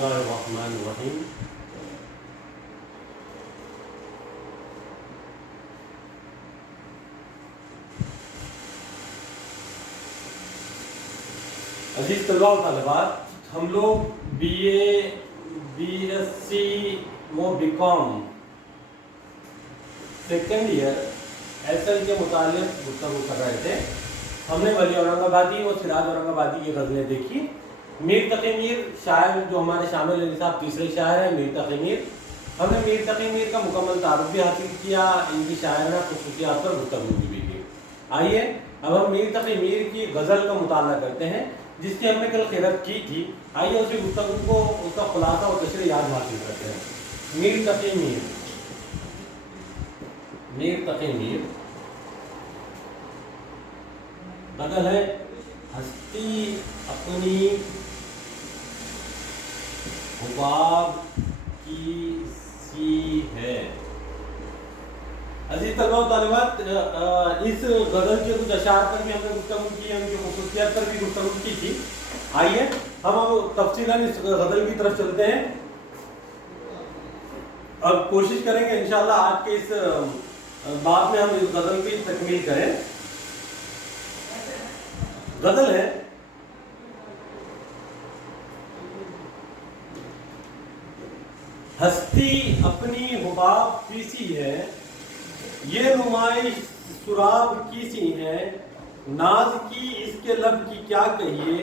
बिस्मिल्लाहिर्रहमानिर्रहीम। अजीज तलबा व तालिबात, हम लोग BA, BSc व BCom सेकेंड ईयर SL के मुतालिक गुफ्तगू कर रहे थे। हमने वली औरंगाबादी और सिराज औरंगाबादी की गज़लें देखी। मीर तकी मीर शायर जो हमारे शामिल अली साहब तीसरे शायर हैं, मीर तकी मीर। हमने मीर तकी मीर का मुकम्मल तारुफ भी हासिल किया, इनकी शायराना खुसूसियात पर गुफ्तगू भी की। आइए अब हम मीर तकी मीर की गज़ल का मुताला करते हैं जिसकी हमने कल क़िरात की थी। आइए उसी गुफ्तगू को, उसका खुलासा और तशरीह याद हासिल करते हैं। मीर तकी मीर, मीर तकी मीर गज़ल है। हस्ती अपनी हुबाब की सी है। अजीज तलबा तालिबात, इस गज़ल के कुछ अशार पर भी हमने गुफ्तगू की, उनकी खुसूसियत पर भी गुफ्तगू की थी। आइए हम अब तफसीलन इस गज़ल की तरफ चलते हैं। अब कोशिश करेंगे इंशाल्लाह आज के इस बात में हम इस गज़ल की तकमील करें। गज़ल है, हस्ती अपनी हुबाब की सी है, ये नुमाइश सुराब की सी है, नाज की इसके लब की क्या कहिए,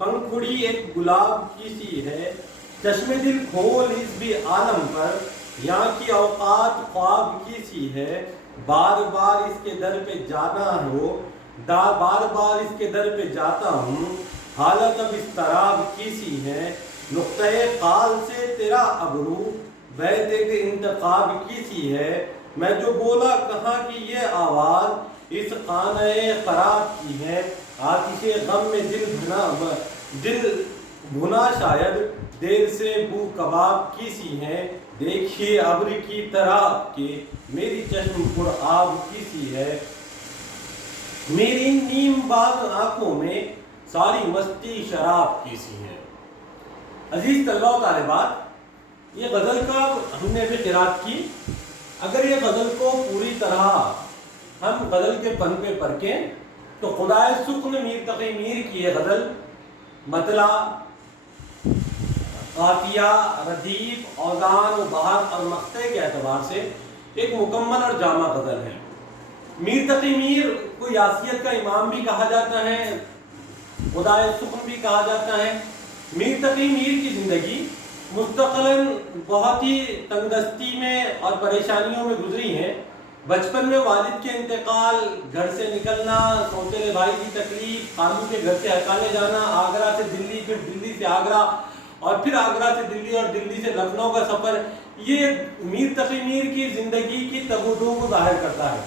पंखुड़ी एक गुलाब की सी है, चश्मे दिल खोल इस भी आलम पर, यहाँ की औकात ख्वाब की सी है, बार बार इसके दर पे जाना हो, बार बार इसके दर पे जाता हूँ, हालत अब इस तराब की सी है, नुक्ते काल से तेरा अबरू बैदे के इंतखाब की सी है, मैं जो बोला कहाँ की ये आवाज़ इस खाने खराब की है, आतिशे गम में दिल भुना शायद देर से बू कबाब की सी है, देखिए अब्र की तरह के मेरी चश्म पुर आब की सी है, मेरी नीम बाग आंखों में सारी मस्ती शराब की सी है। अजीज तलबा व तालिबात, ये गज़ल का हमने अभी क़िरात की। अगर ये गज़ल को पूरी तरह हम गज़ल के पन पे परखें तो खुदाए सुक्न मीर तकी मीर की ये गज़ल मतला, काफिया, रदीफ, औज़ान, बहार और मक़ते के एतबार से एक मुकम्मल और जामा गज़ल है। मीर तकी मीर को यासियत का इमाम भी कहा जाता है, खुदाए सुक्न भी कहा जाता है। मीर तकी मीर की ज़िंदगी मुस्तक़िलन बहुत ही तंगदस्ती में और परेशानियों में गुजरी है। बचपन में वालिद के इंतकाल, घर से निकलना, सौतेले भाई की तकलीफ, खालू के घर से हकाने जाना, आगरा से दिल्ली, फिर दिल्ली से आगरा और फिर आगरा से दिल्ली और दिल्ली से लखनऊ का सफ़र, ये मीर तकी मीर की ज़िंदगी की तगोदों को ज़ाहिर करता है।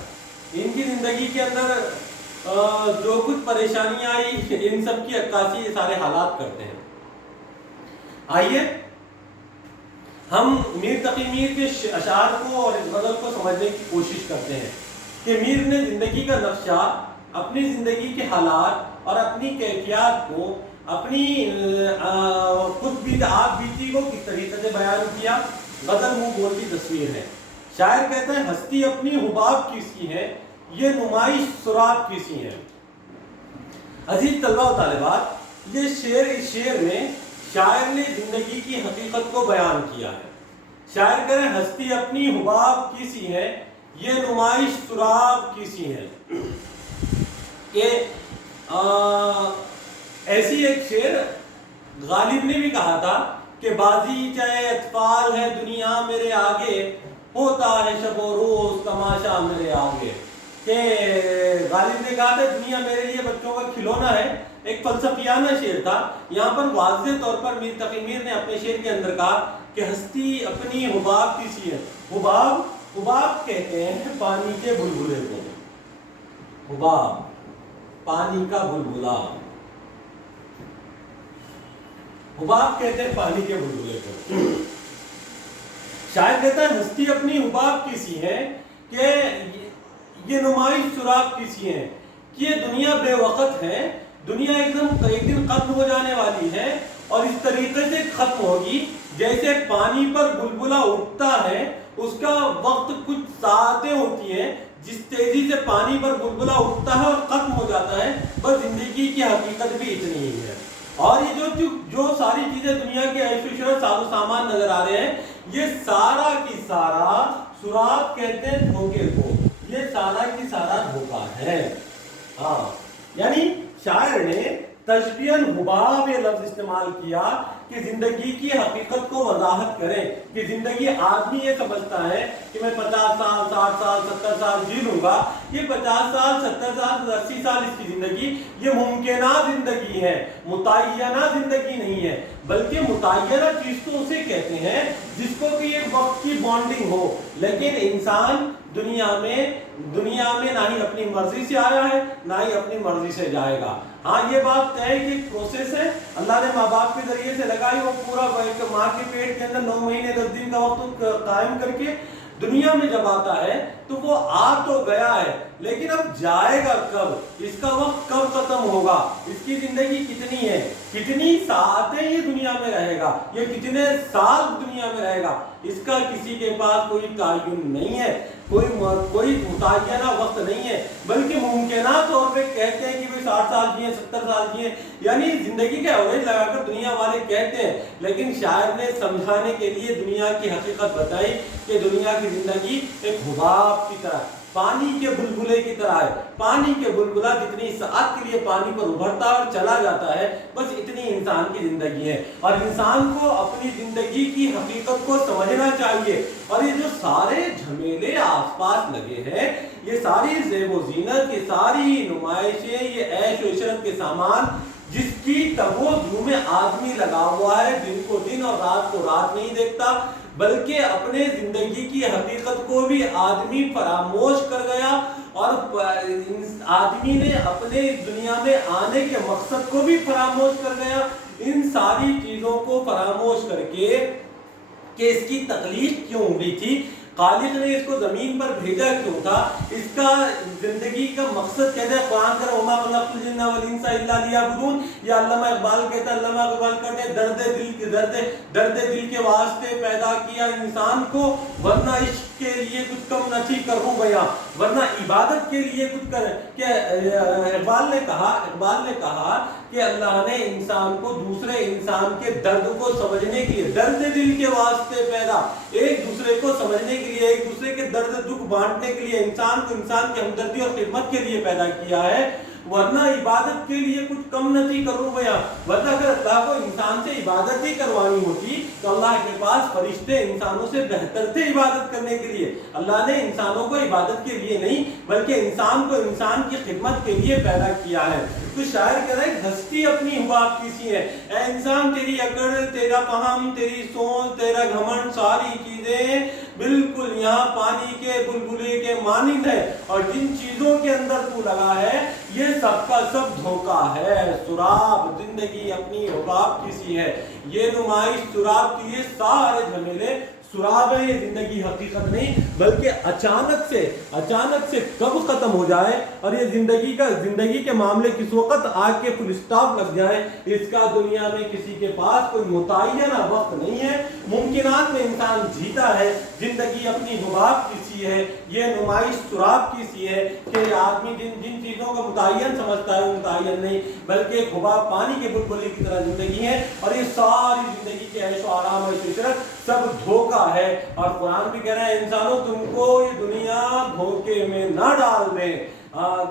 इनकी ज़िंदगी के अंदर जो कुछ परेशानियाँ आई, इन सब की अक्कासी ये सारे हालात करते हैं। आइए हम मीर तकी मीर के अशार को और इस गज़ल को समझने की कोशिश करते हैं कि मीर ने ज़िंदगी का नक्शा, अपनी ज़िंदगी के हालात और अपनी कैफियत को, अपनी खुद भी आप बीती को किस तरीके से बयान किया। गज़ल मुँह बोलती तस्वीर है। शायर कहते हैं हस्ती अपनी हुबाब की सी है, ये नुमाइश सुराब की सी है। अजीज तलबा व तालिबात, ये शेर, इस शेर में शायर ने जिंदगी की हकीकत को बयान किया है। शायर कह रहे हैं हस्ती अपनी हुबाब की सी है, ये नुमाइश सुराब की सी है। कि ऐसी एक शेर गालिब ने भी कहा था कि बाजी चाहे अतफाल है दुनिया मेरे आगे, होता है शबो रोज तमाशा मेरे आगे। कि गालिब ने कहा था दुनिया मेरे लिए बच्चों का खिलौना है। एक फलसफियाना शेर था। यहाँ पर वाज़ेह तौर पर मीर तकी मीर ने अपने शेर के अंदर कहा कि हस्ती अपनी हुबाब की सी है। हुबाब, हुबाब कहते हैं पानी के बुलबुले को, हुबाब पानी का बुलबुला, हुबाब कहते हैं पानी के बुलबुले को। शायद कहता है हस्ती अपनी हुबाब की सी है कि ये नुमाइश सुराब की सी है कि ये दुनिया बेवक़्त है, दुनिया एक दिन खत्म हो जाने वाली है اور اس طریقے سے ختم ہوگی جیسے پانی پر بلبلا اٹھتا ہے، اس کا وقت کچھ ساعتیں ہوتی ہیں، جس تیزی سے پانی پر بلبلا اٹھتا ہے اور ختم ہو جاتا ہے، بس زندگی کی حقیقت بھی اتنی ہی ہے۔ اور یہ جو ساری چیزیں دنیا کے عیش و عشرت ساز و سامان نظر آ رہے ہیں، یہ سارا کی سارا سراب کہتے ہیں دھوکے کو، یہ سارا کی سارا دھوکا ہے۔ ہاں، یعنی شاعر نے تشبیہاً حباب یہ لفظ استعمال کیا کہ زندگی کی حقیقت کو وضاحت کریں کہ زندگی، آدمی یہ سمجھتا ہے کہ میں 50 سال 60 سال 70 سال جی لوں گا، یہ 50 سال 70 سال 80 سال اس کی زندگی یہ ممکنہ زندگی ہے، متعینہ زندگی نہیں ہے، بلکہ متعینہ چیز تو اسے کہتے ہیں جس کو کہ ایک وقت کی بانڈنگ ہو۔ لیکن انسان دنیا میں نہ ہی اپنی مرضی سے آیا ہے، نہ ہی اپنی مرضی سے جائے گا۔ ہاں، یہ بات طے ہے کہ ایک پروسیس ہے، اللہ نے ماں باپ کے ذریعے سے لگائی، وہ پورا ماں کے پیٹ کے اندر 9 مہینے 10 دن کا وقت قائم کر کے دنیا میں جب آتا ہے تو وہ آ تو گیا ہے، لیکن اب جائے گا کب، اس کا وقت کب ختم ہوگا، اس کی زندگی کتنی ہے، کتنی ساعتیں یہ دنیا میں رہے گا، یہ کتنے سال دنیا میں رہے گا، اس کا کسی کے پاس کوئی تعین نہیں ہے، کوئی متعینہ وقت نہیں ہے، بلکہ ممکنہ طور پہ کہتے ہیں کہ 60 سال جیے 70 سال جیے، یعنی زندگی کا ایوریج لگا کر دنیا والے کہتے ہیں۔ لیکن شاعر نے سمجھانے کے لیے دنیا کی حقیقت بتائی کہ دنیا کی زندگی ایک حباب کی طرح، پانی کے بلبلے کی طرح ہے۔ پانی کے بلبلا جتنی ساعت کے لیے پانی پر ابھرتا اور چلا جاتا ہے، بس اتنی انسان کی زندگی ہے، اور انسان کو اپنی زندگی کی حقیقت کو سمجھنا چاہیے۔ اور یہ جو سارے جھمیلے آس پاس لگے ہیں، یہ ساری زیب و زینت، یہ ساری نمائشیں، یہ عیش و عشرت کے سامان، جس کی تب و دو میں آدمی لگا ہوا ہے، دن کو دن اور رات کو رات نہیں دیکھتا، بلکہ اپنے زندگی کی حقیقت کو بھی آدمی فراموش کر گیا، اور آدمی نے اپنے دنیا میں آنے کے مقصد کو بھی فراموش کر گیا۔ ان ساری چیزوں کو فراموش کر کے کہ اس کی تکلیف کیوں ہوئی تھی، خالق نے اس کو زمین پر بھیجا کیوں تھا، اس کا زندگی کا مقصد کہتے ہیں قرآن کر وما خلقت الجن والانس الا لیعبدون، یا علامہ اقبال کہتا ہے، علامہ اقبال کہتے ہیں درد دل کے واسطے پیدا کیا انسان کو، ورنہ عشق کے لیے کچھ کم نہ تھی کروں بیاں، ورنہ عبادت کے لیے کچھ کر کہ اقبال نے کہا کہ اللہ نے انسان کو دوسرے انسان کے درد کو سمجھنے کے لیے، درد دل کے واسطے پیدا، ایک دوسرے کو سمجھنے کے لیے، ایک دوسرے کے درد دکھ بانٹنے کے لیے انسان کو انسان کی ہمدردی اور خدمت کے لیے پیدا کیا ہے، ورنہ عبادت کے لیے کچھ کم نہ تھی کروں بیاں۔ ورنہ اگر اللہ کو انسان سے عبادت ہی کروانی ہوتی تو اللہ کے پاس فرشتے انسانوں سے بہتر تھے عبادت کرنے کے لیے۔ اللہ نے انسانوں کو عبادت کے لیے نہیں بلکہ انسان کو انسان کی خدمت کے لیے پیدا کیا ہے۔ تو شاعر کہہ رہا ہے ہستی اپنی حباب کی سی ہے، اے انسان تیری عقل، تیرا فہم، تیری سوچ، تیرا گھمنڈ، ساری چیزیں بالکل یہاں پانی کے بلبلے کے مانند ہے، اور جن چیزوں کے اندر تو لگا ہے یہ سب کا سب دھوکا ہے، سراب، زندگی اپنی حباب کی سی ہے، یہ نمائش سراب کی، یہ سارے جھمیلے سراب ہے، یہ زندگی حقیقت نہیں بلکہ اچانک سے کب ختم ہو جائے، اور یہ زندگی کے معاملے کس وقت آ کے فل اسٹاپ لگ جائے، اس کا دنیا میں کسی کے پاس کوئی متعینہ وقت نہیں ہے۔ ممکنات میں انسان جیتا ہے، زندگی اپنی حباب کی سی ہے، یہ نمائش سراب کی سی ہے کہ آدمی جن چیزوں کو متعین سمجھتا ہے وہ متعین نہیں بلکہ ایک حباب پانی کے بلبلے کی طرح زندگی ہے، اور یہ ساری زندگی کے عیش و آرام اور عشرت سب دھوکا ہے۔ اور قرآن بھی کہہ رہا ہے انسانوں تم کو یہ دنیا دھوکے میں نہ ڈال دے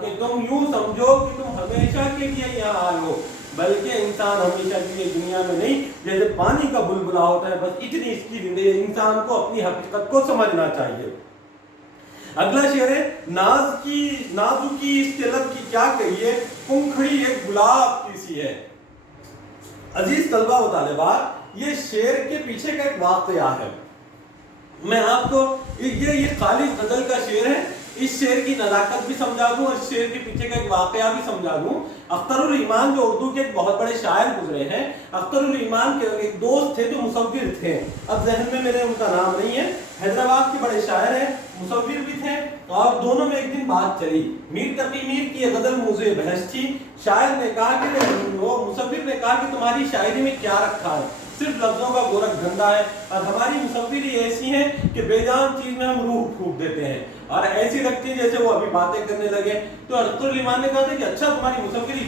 کہ تم یوں سمجھو کہ تم ہمیشہ کے لیے یہاں آئے ہو، بلکہ انسان ہمیشہ کے لیے دنیا میں نہیں، جیسے پانی کا بلبلا ہوتا ہے، بس اتنی اس کی زندگی، انسان کو اپنی حقیقت کو سمجھنا چاہیے۔ اگلا شعر ہے نازکی اس طلب کی کیا کہیے، پنکھڑی ایک گلاب کی سی ہے۔ عزیز طلبہ و طالبات، یہ شعر کے پیچھے کا ایک واقعہ ہے، میں آپ کو یہ خالص غزل کا شعر ہے، इस शेर की नज़ाकत भी समझा दूं और इस शेर के पीछे का एक वाकया भी समझा दूं। अख्तरुल ईमान जो उर्दू के एक बहुत बड़े शायर गुजरे हैं, अख्तरुल ईमान के एक दोस्त थे जो मुसव्विर थे, अब जहन में मेरे उनका नाम नहीं है, हैदराबाद के बड़े शायर हैं, मुसव्विर भी थे, और दोनों में एक दिन बात चली। मीर तकी मीर की गजल मौज़े बहस थी। शायर ने कहा कि वो मुसव्विर ने कहा कि तुम्हारी शायरी में क्या रखा है, सिर्फ लफ्जों का गोरख धंधा है, और हमारी मुसव्विरी ऐसी है कि बेजान चीज में हम रूह फूक देते हैं और ऐसी लगती है जैसे वो अभी बातें करने लगे। तो अख्तरुल ईमान ने कहा था कि अच्छा तुम्हारी मुसव्विरी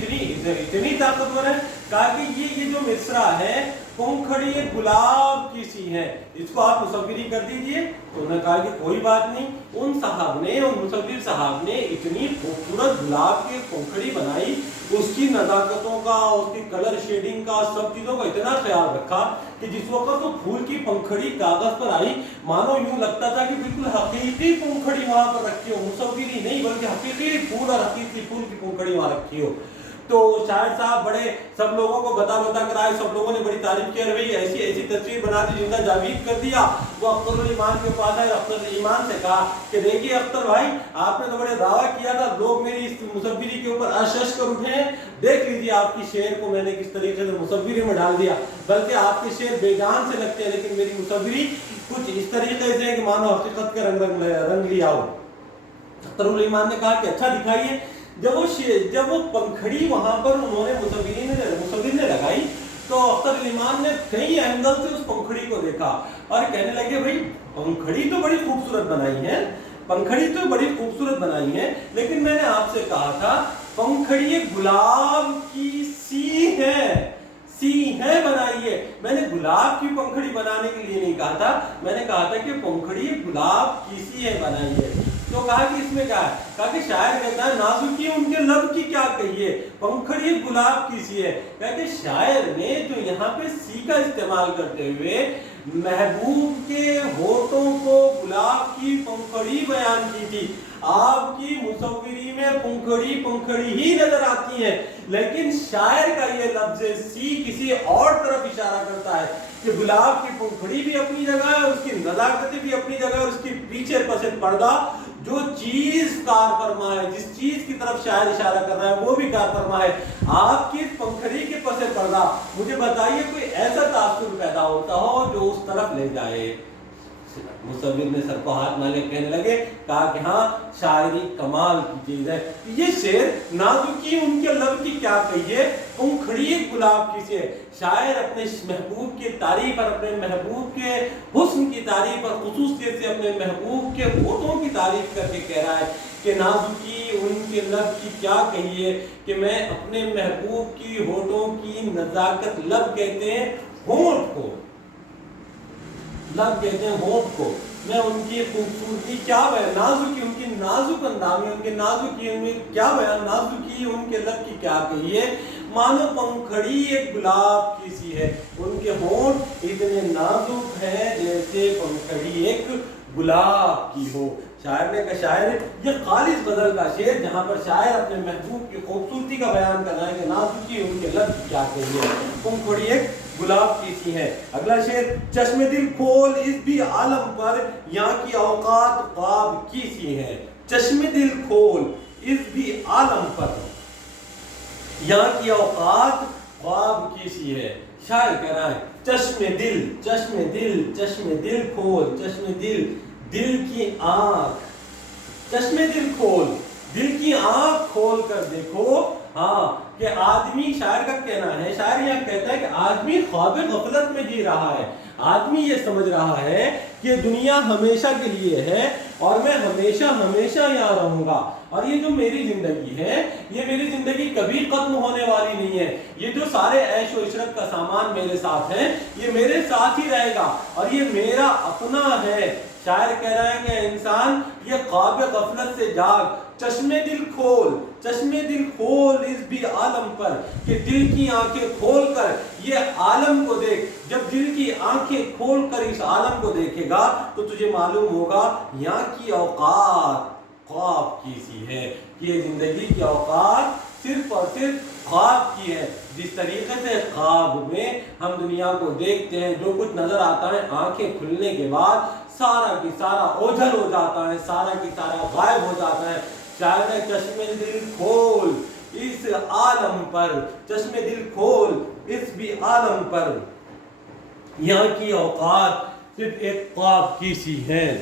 इतनी ताकतवर है। कहा कि ये जो मिसरा है, पंखड़ी एक गुलाब की सी है, इसको आप मुसव्विरी कर दीजिए। तो उन्होंने कहा कि कोई बात नहीं। उन साहब ने, उन मुसव्विर साहब ने इतनी खूबसूरत गुलाब की पंखड़ी बनाई, उसकी नज़ाकतों का, उसकी कलर शेडिंग का, सब चीजों का इतना ख्याल रखा कि जिस वक्त तो फूल की पंखड़ी कागज पर आई, मानो यूं लगता था कि बिल्कुल हकीकी पंखड़ी वहां पर रखी हो, मुसव्विरी नहीं बल्कि हकीकी फूल और हकीकी फूल की पंखड़ी वहां रखी हो। तो शायर साहब बड़े सब लोगों को बता कर आए, सब लोगों ने बड़ी तारीफ की, भाई ऐसी ऐसी तस्वीर बना दी, जिंदा जावीद कर दिया। वो अख्तरुल ईमान के पास आए, अख्तरुल ईमान से कहा कि देखिए अख्तर भाई, आपने तो बड़े दावा किया था, लोग मेरी इस मुसव्विरी के ऊपर अशश कर उठे हैं, देख लीजिए आपकी शेर को मैंने किस तरीके से मुसव्विरी में डाल दिया, बल्कि आपके शेर बेजान से लगते हैं, लेकिन मेरी मुसव्विरी कुछ इस तरीके से कि मानो हकीकत के रंग लिया हो। अख्तरुल ईमान ने कहा कि अच्छा दिखाइए। जब वो पंखड़ी वहां पर उन्होंने मुसव्विर ने लगाई, तो अख्तरुल ईमान ने कई एंगल से उस पंखड़ी को देखा और कहने लगे भाई पंखड़ी तो बड़ी खूबसूरत बनाई है, पंखड़ी तो बड़ी खूबसूरत बनाई है, लेकिन मैंने आपसे कहा था पंखड़ी एक गुलाब की सी है बनाई है। मैंने गुलाब की पंखड़ी बनाने के लिए नहीं कहा था, मैंने कहा था कि पंखड़ी एक गुलाब की सी है बनाई है। तो कहा कि इसमें क्या है? कहा कि शायर कहता है नाजुकी उनके लब की क्या कहिए, पंखड़ी गुलाब की सी है। कहा कि शायर ने जो यहाँ पे सी का इस्तेमाल करते हुए महबूब के होठों को गुलाब की पंखड़ी बयान की थी। आपकी मुसव्विरी में पंखड़ी ही नजर आती है, लेकिन शायर का ये लफ्ज सी किसी और तरफ इशारा करता है कि गुलाब की पंखड़ी भी अपनी जगह है, उसकी नजाकत भी अपनी जगह है, और उसकी पीछे पसे पर्दा जो चीज कार फरमा है, जिस चीज की तरफ शायर इशारा कर रहा है वो भी कार फरमा है। आपकी पंखड़ी के पसे पर्दा, मुझे बताइए कोई ऐसा तासुर पैदा होता हो जो उस तरफ ले जाए। मुसव्विर ने सर को हाथ मारे, कहने लगे, कहा कि हाँ शायरी कमाल की चीज है। ये शेर नाजुकी उनके लब की क्या कहिए, पंखड़ी गुलाब की से। शायर अपने महबूब की तारीफ और अपने महबूब के हुस्न की तारीफ और खुसूसियत से अपने महबूब के होठों की तारीफ करके कह रहा है कि नाजुकी उनके लब की क्या कहिए, कि मैं अपने महबूब की होठों की नजाकत, लब कहते हैं होठ को, लब कहते हैं होठ को, मैं उनकी खूबसूरती क्या बयान, नाजुकी उनकी नाजुक अंदामी, उनके नाजुकी उनमें क्या बयान, नाजुकी उनके लब की क्या कहिए, मानो पंखड़ी एक गुलाब की सी है, उनके होंठ इतने नाजुक हैं जैसे पंखड़ी एक गुलाब की हो। शायर ने कहा, शायर ये खालिस गजल का शेर जहां पर शायर अपने महबूब की खूबसूरती का बयान कर रहा है कि नाजुकी उनके लब की क्या कहिए, पंखड़ी एक गुलाब की सी है। अगला शेर, चश्मे दिल खोल इस भी आलम पर, यहाँ की औकात ख्वाब की सी है। चश्मे दिल खोल इस भी आलम पर, यहाँ की औकात ख्वाब की सी है। शायर कह रहा है चश्मे दिल, चश्मे दिल, चश्मे दिल खोल, चश्मे दिल, दिल की आंख, चश्मे दिल खोल, दिल की आंख खोल कर देखो। हाँ कि आदमी, शायर का कहना है, शायर यहाँ कहता है कि आदमी ख्वाब गफलत में जी रहा है, आदमी ये समझ रहा है कि दुनिया हमेशा के लिए है और मैं हमेशा हमेशा यहाँ रहूंगा, और ये जो मेरी जिंदगी है, ये मेरी जिंदगी कभी खत्म होने वाली नहीं है, ये जो सारे ऐश व इशरत का सामान मेरे साथ है ये मेरे साथ ही रहेगा और ये मेरा अपना है। शायर कह रहा है कि इंसान ये ख्वाब गफलत से जाग, चश्मे दिल खोल, चश्मे दिल खोल इस भी आलम पर, कि दिल की आंखें खोल कर ये आलम को देख। जब दिल की आंखें खोल कर इस आलम को देखेगा तो तुझे मालूम होगा यहाँ की औकात ख्वाब की सी है, कि ये जिंदगी की औकात صرف اور صرف خواب کی ہے. جس طریقے سے خواب میں ہم دنیا کو دیکھتے ہیں، جو کچھ نظر آتا ہے آنکھیں کھلنے کے بعد سارا کی سارا اوجھل ہو جاتا ہے، سارا کی سارا غائب ہو جاتا ہے. شاعر نے چشم دل کھول اس عالم پر، چشم دل کھول اس بھی عالم پر، یہاں کی اوقات صرف ایک خواب کی سی ہیں.